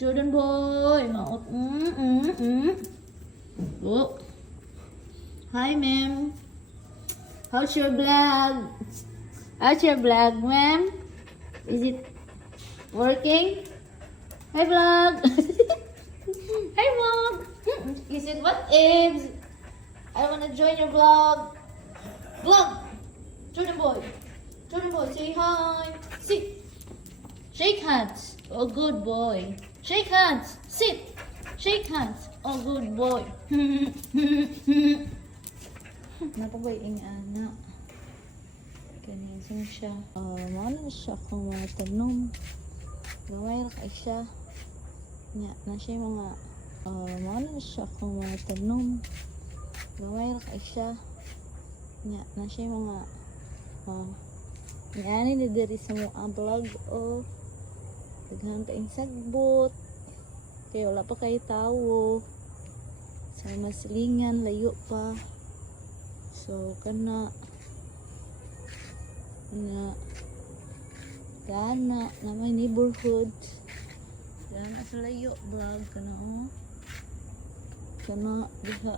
Jordan boy. Maot. Oh. Hi, ma'am. How's your vlog? How's your vlog, ma'am? Is it working? Hi, vlog. Hi, vlog. Is it what is? I wanna join your vlog. Vlog. Jordan boy. Jordan boy, say hi. Sit. Shake hands. Oh, good boy. Shake hands. Sit. Shake hands. Oh, good boy. Napaboy ing anak. Kanisin siya. Mana siya kung mga tanom. Gamay ra kay siya. Nya na siya mga mana siya kung mga tanom. Gamay ra kay siya. Nya na siya mga Yan ni diri sa mga vlog o daghan kaing sagbot kay wala pa kay tawo sa maslingan layo pa so kana na kana na may neighborhood kana sa layo vlog kana kana diha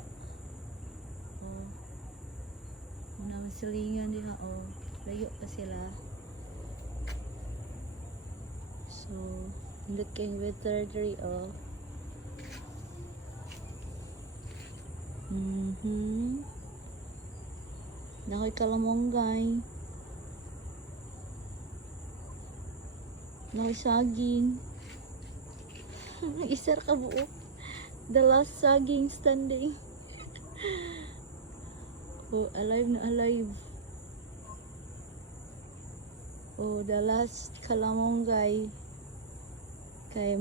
na maslingan diha layo pa sila. So, looking veterinary Nakoy kalamonggay. Nakoy saging. Isar ka buo. The last saging standing. Oh, alive na alive. Oh, the last kalamonggay kay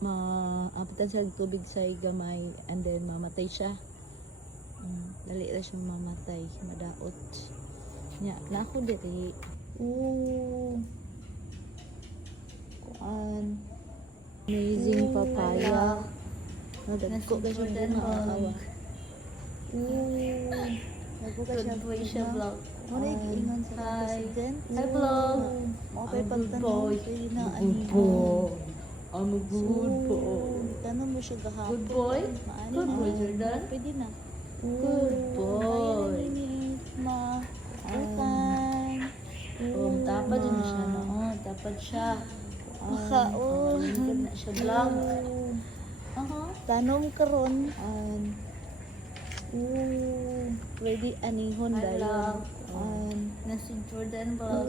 maapatan sa tubig sa gamay and then mamatay siya. Dali na siya mamatay, madaot. Nya, na ako diri. Kuan. Amazing papaya. Nadagko ka siya bunga. Good siya vlog. Muna iingon sa president. Hi vlog. Okay, pagtanong kayo na Good boy. I'm a good boy. Tanong mo siya gahapon. Good boy? Maani Good na. boy, Jordan. Pwede na. Good boy. Kaya na ma. Alkan. Tapad din siya noon. Tapad siya. Makaon. Good na siya vlog. Tanong karon. Pwede anihon Hi, dahil. vlog. Na si Jordan vlog.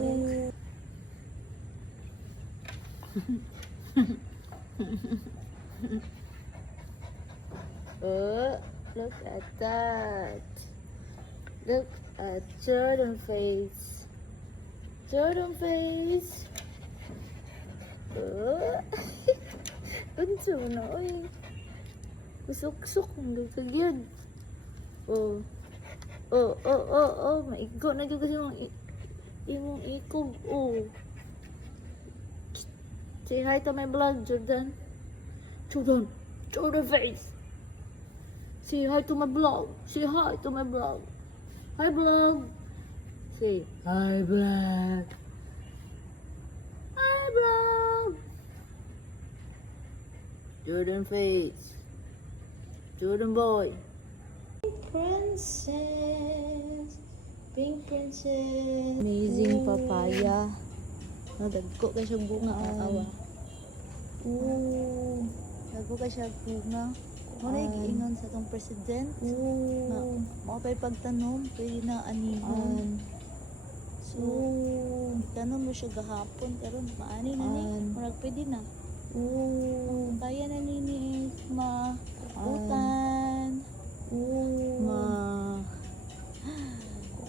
Oh, look at that. Look at Jordan face. Jordan face. Oh. Unsa na oy. Kusok-kusok ng kagyud. Oh. Oh, maigo na gyud kasi imong ikog. Oh. Say hi to my vlog, Jordan. Jordan face. Say hi to my vlog. Say hi to my vlog. Hi vlog. Say hi vlog. Hi vlog. Jordan face. Jordan boy. Princess. Pink princess. Amazing papaya. Nadagko ka siya bunga awa. Dago ka siya bunga. Muna iingon sa tong president. Okay, pagtanong pwede na anihon. So, tanong mo siya gahapon karon maani na ni. Murag pwede na. Kaya na ni ma. Utan.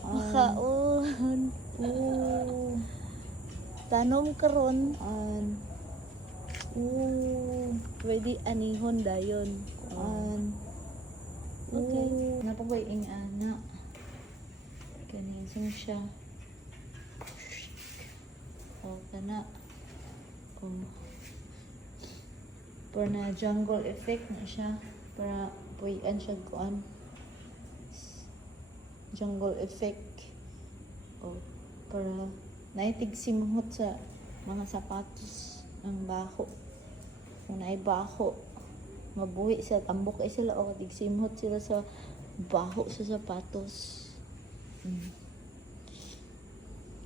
Makaon. Tanom karon pwede anihon dayon. Okay. Napaboy ing anak. Kanisin siya. Kana. Para na jungle effect na siya. Para puyan siya kuan. Jungle effect. Para naitig simhot sa mga sapatos ng baho. Kung Nay baho. Mabuhi sila, tambok ay sila o tigsimhot sila sa baho sa sapatos.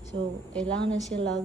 So, kailangan na sila